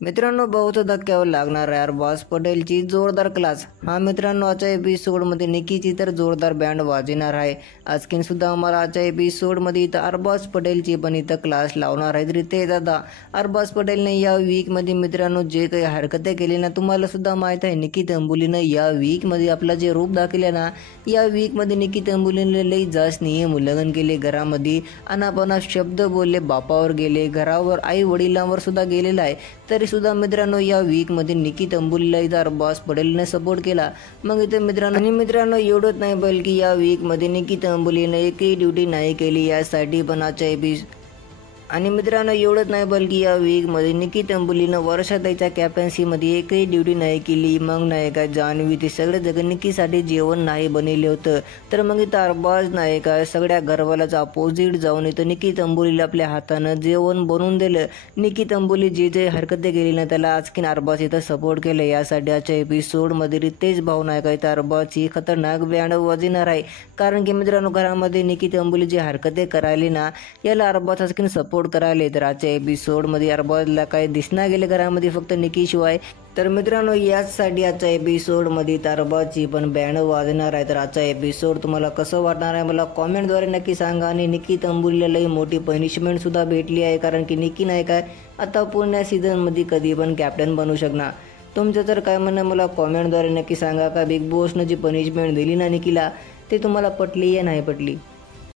मित्रांनो, बहुत धक्क्यावर लागणार आहे अरबाज पटेलची जोरदार क्लास। हा मित्रांनो, आजच्या एपिसोडमध्ये निकीची तर जोरदार बँड वाजणार आहे। आजकीन सुद्धा आम्हाला आजच्या एपिसोडमध्ये इथं अरबाज पटेलची पण इथं क्लास लावणार आहेत रितेश दादा। अरबाज पटेलने या वीकमध्ये मित्रांनो जे काही हरकते केली ना, तुम्हाला सुद्धा माहीत आहे निकी तंबुलीनं या वीकमध्ये आपला जे रूप दाखवले ना, या वीकमध्ये निकी तंबुलीने लई जास्त नियम उल्लंघन केले घरामध्ये, अनापना शब्द बोलले, बापावर गेले, घरावर आई वडिलांवर सुद्धा गेलेला आहे। तरी सुद्धा मित्रांनो या वीकमध्ये निकी तंबुलीला इथं अरबाज पटेलने सपोर्ट केला। मग इथं मित्रांनो एवढंच नाही, बल्कि या वीकमध्ये निकी तंबुलीने एकही ड्युटी नाही केली यासाठी पण आजच्या एवढंच नाही, बल्कि या वीकमध्ये निकी तंबुलीनं वर्षा ताईच्या कॅप्टन्सीमध्ये एकही ड्युटी नाही केली। मग नाही का जान्हवी ते सगळे जगं निकीसाठी जेवण नाही बनवले होतं, तर मग इथं अरबाज नाही का सगळ्या घरवाल्याचा अपोजिट जाऊन इथं निकी तंबुलीला आपल्या हातानं जेवण बनवून दिलं। निकी तंबुली जे हरकते केली ना त्याला आजकीन अरबाज इथं सपोर्ट केलं। यासाठी आजच्या एपिसोडमध्ये रितेश भाऊ नाही का इथं अरबाजची खतरनाक बँड वाजणार आहे, कारण की मित्रांनो घरामध्ये निकी तंबुली जे हरकते करायली ना याला अरबाज आजकीन सपोर्ट करायले। तर आजच्या एपिसोडमध्ये अरबाजला काय दिसना गेले घरामध्ये फक्त निकी शिवाय। तर मित्रांनो याचसाठी आजच्या एपिसोडमध्ये अरबाजची पण बँड वाजणार आहे। तर आजचा एपिसोड तुम्हाला कसं वाटणार आहे मला कॉमेंटद्वारे नक्की सांगा। आणि निकी तंबुलीला लई मोठी पनिशमेंट सुद्धा भेटली आहे, कारण की निकी नाही काय आता पुढच्या सीझनमध्ये कधी पण कॅप्टन बनू शकणार। तुमचं जर काय म्हणणं मला कॉमेंटद्वारे नक्की सांगा का बिग बॉसनं जी पनिशमेंट दिली ना निकीला ते तुम्हाला पटली या नाही पटली।